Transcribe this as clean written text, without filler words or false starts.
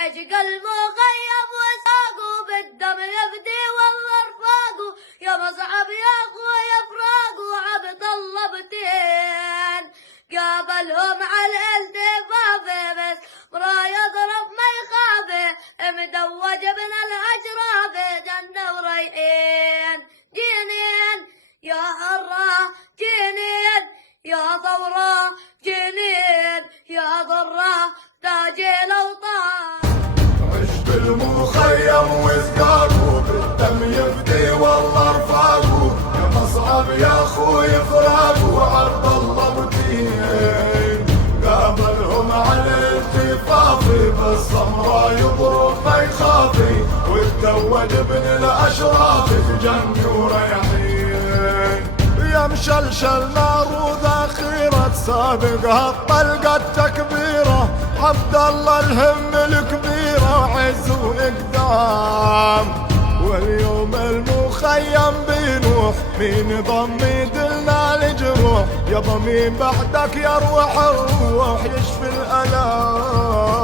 عشق المخيم وساقه بالدم يفدي والله رفاقه يا مصعب يا اخويا فراقه عبد الله بتين قابلهم على الالتفاف بس مرا يضرب ما يخافه مدوج ابن الاشراف جنة وريحين جنين يا حرة جنين يا ثورة جنين يا ضرة تاج الاوطان. عشق المخيم وثقاقه بالدم يفدي والله رفاقه يا مصعب يا اخوي فراقه عبد الله بتين قابلهم على التفافي بالسمرة يضرب ما يخافي وتزوج ابن الاشراف بجنة وريحين يا مشلشل نار وذخيرة سابقها الطلقة التكبيرة عبد الله الهم الكبيرة وعز وإقدام واليوم المخيم بينوح مين ضم يدلنا الجروح يابا مين بعدك يروح الروح يشفي الألام.